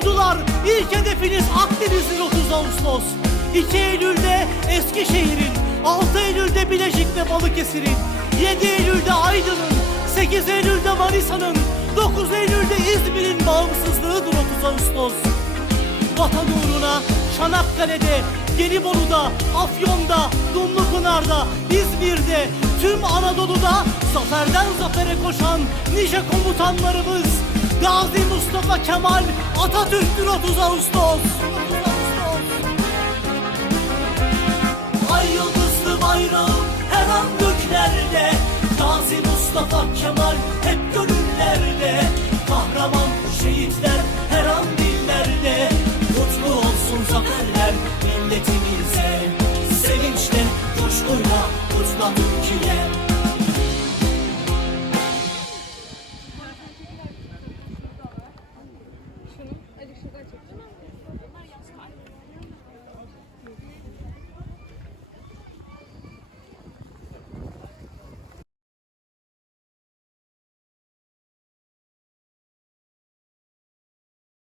Ordular ilk hedefiniz Akdeniz'in 30 Ağustos. 2 Eylül'de Eskişehir'in, 6 Eylül'de Bilecik ve Balıkesir'in, 7 Eylül'de Aydın'ın, 8 Eylül'de Manisa'nın, 9 Eylül'de İzmir'in bağımsızlığıdır 30 Ağustos. Vatan uğruna Çanakkale'de, Gelibolu'da, Afyon'da, Dumlupınar'da, İzmir'de, tüm Anadolu'da zaferden zafere koşan nice komutanlarımız Gazi Mustafa Kemal Atatürk'tür 30 Ağustos. Ay yıldızlı bayrağım her an göklerde Gazi Mustafa Kemal hep gönüllerde Kahraman şehitler her an dillerde Mutlu olsun zaferler milletimize Sevinçle, coşkuyla kutla Türkiye